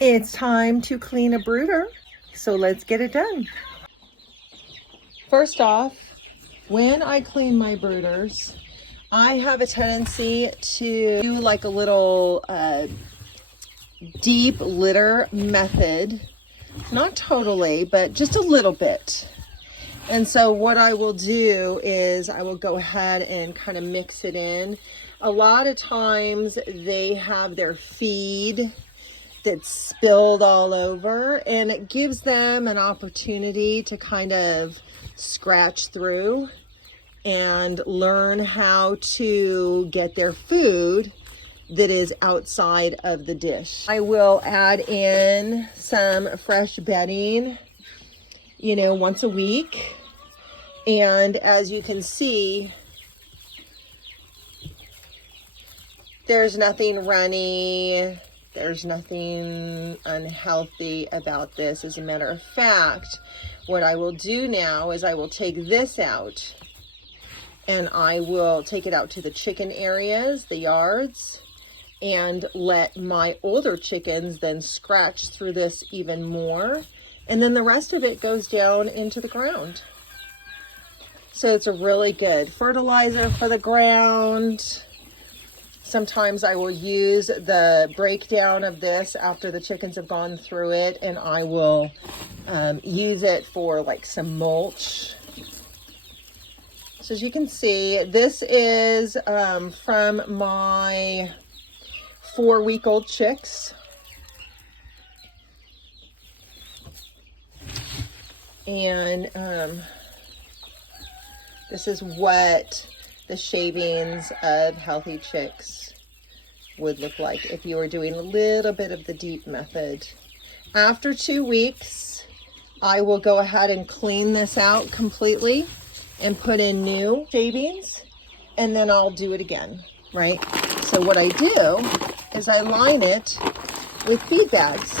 It's time to clean a brooder, so let's get it done. First off, when I clean my brooders, I have a tendency to do like a little deep litter method. Not totally, but just a little bit. And so what I will do is I will go ahead and kind of mix it in. A lot of times they have their feed that's spilled all over, and it gives them an opportunity to kind of scratch through and learn how to get their food that is outside of the dish. I will add in some fresh bedding, once a week. And as you can see, there's nothing runny, there's nothing unhealthy about this. As a matter of fact, what I will do now is I will take this out and I will take it out to the chicken areas, the yards, and let my older chickens then scratch through this even more. And then the rest of it goes down into the ground. So it's a really good fertilizer for the ground. Sometimes I will use the breakdown of this after the chickens have gone through it, and I will use it for like some mulch. So as you can see, this is from my 4-week-old chicks. And this is what the shavings of healthy chicks would look like if you were doing a little bit of the deep method. After 2 weeks, I will go ahead and clean this out completely and put in new shavings, and then I'll do it again, right? So what I do is I line it with feed bags.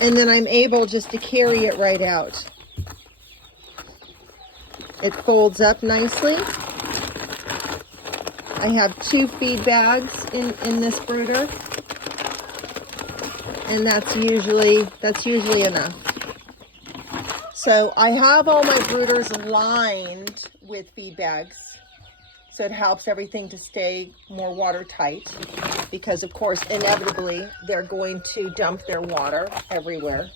And then I'm able just to carry it right out. It folds up nicely. I have 2 feed bags in this brooder, and that's usually enough. So I have all my brooders lined with feed bags, so it helps everything to stay more watertight, because of course inevitably they're going to dump their water everywhere.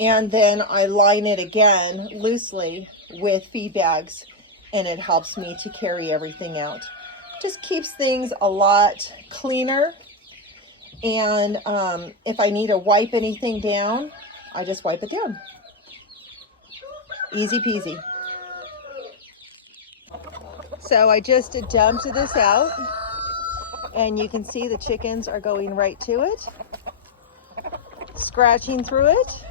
And then I line it again loosely with feed bags, and it helps me to carry everything out. Just keeps things a lot cleaner. And if I need to wipe anything down, I just wipe it down. Easy peasy. So I just dumped this out, and you can see the chickens are going right to it, scratching through it.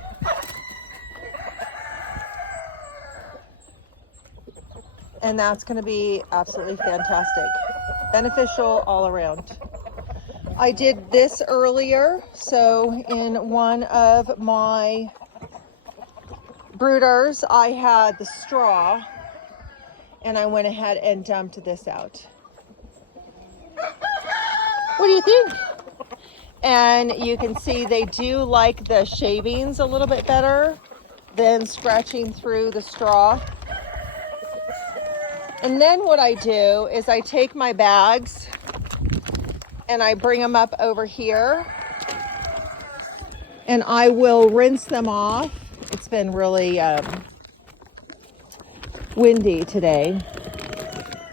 And that's going to be absolutely fantastic. Beneficial all around. I did this earlier. So in one of my brooders, I had the straw, and I went ahead and dumped this out. What do you think? And you can see they do like the shavings a little bit better than scratching through the straw. And then what I do is I take my bags and I bring them up over here, and I will rinse them off. It's been really windy today,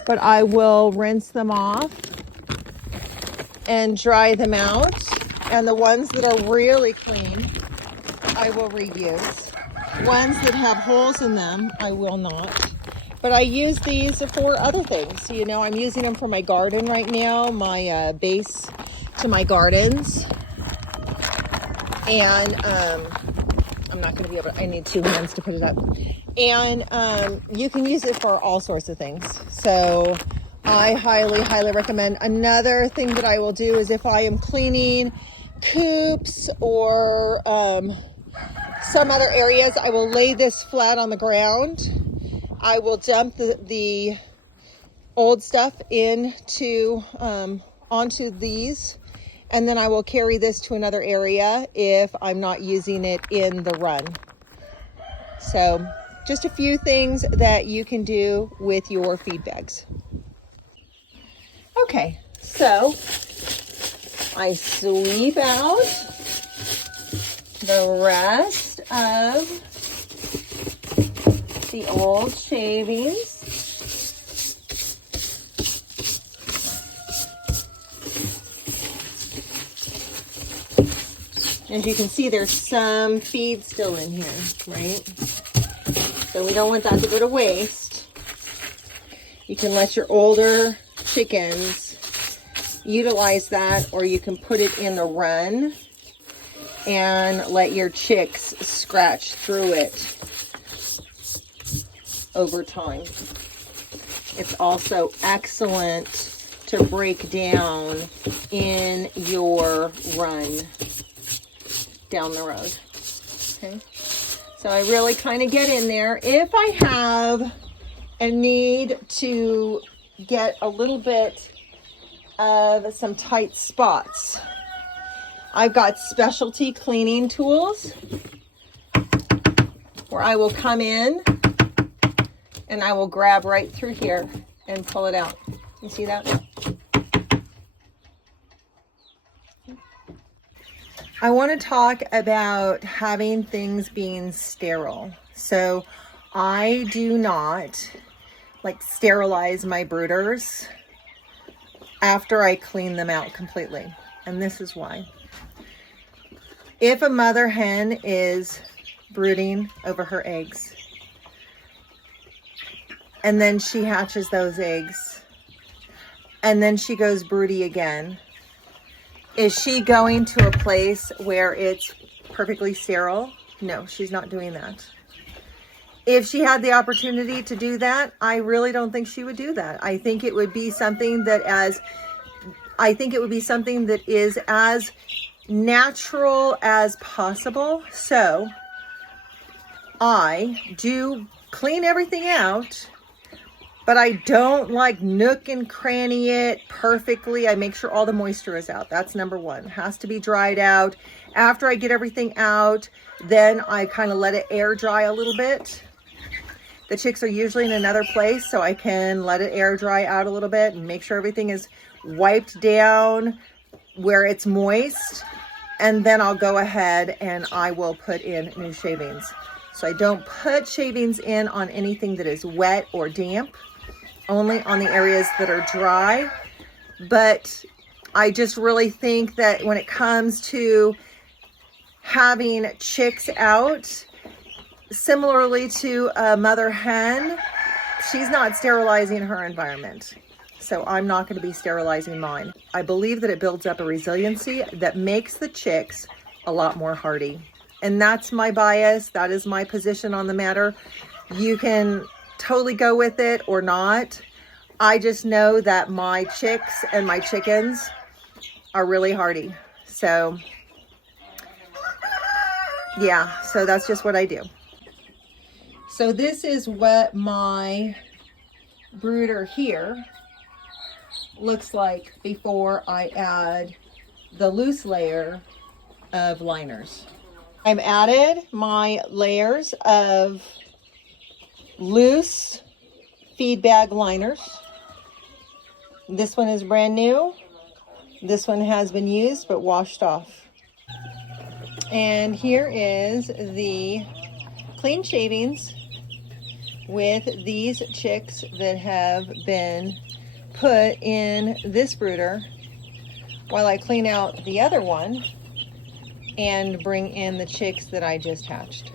but I will rinse them off and dry them out. And the ones that are really clean, I will reuse. Ones that have holes in them, I will not. But I use these for other things. I'm using them for my garden right now, my base to my gardens. And I'm not going to be able to, I need 2 hands to put it up. And you can use it for all sorts of things. So I highly, highly recommend. Another thing that I will do is if I am cleaning coops or some other areas, I will lay this flat on the ground. I will dump the old stuff into onto these, and then I will carry this to another area if I'm not using it in the run. So just a few things that you can do with your feed bags. Okay, so I sweep out the rest of the old shavings. As you can see, there's some feed still in here, right? So we don't want that to go to waste. You can let your older chickens utilize that, or you can put it in the run and let your chicks scratch through it over time. It's also excellent to break down in your run down the road. Okay, so I really kind of get in there. If I have a need to get a little bit of some tight spots, I've got specialty cleaning tools where I will come in and I will grab right through here and pull it out. You see that? I want to talk about having things being sterile. So I do not sterilize my brooders after I clean them out completely. And this is why. If a mother hen is brooding over her eggs, and then she hatches those eggs, and then she goes broody again, is she going to a place where it's perfectly sterile? No, she's not doing that. If she had the opportunity to do that, I really don't think she would do that. I think it would be something that is as natural as possible. So I do clean everything out, but I don't nook and cranny it perfectly. I make sure all the moisture is out. That's number one. It has to be dried out. After I get everything out, then I kind of let it air dry a little bit. The chicks are usually in another place, so I can let it air dry out a little bit and make sure everything is wiped down where it's moist. And then I'll go ahead and I will put in new shavings. So I don't put shavings in on anything that is wet or damp, only on the areas that are dry. But I just really think that when it comes to having chicks out, similarly to a mother hen, she's not sterilizing her environment. So I'm not going to be sterilizing mine. I believe that it builds up a resiliency that makes the chicks a lot more hardy. And that's my bias. That is my position on the matter. You can totally go with it or not. I just know that my chicks and my chickens are really hardy. So yeah, so that's just what I do. So this is what my brooder here looks like before I add the loose layer of liners. I've added my layers of loose feed bag liners. This one is brand new. This one has been used but washed off. And here is the clean shavings with these chicks that have been put in this brooder while I clean out the other one and bring in the chicks that I just hatched.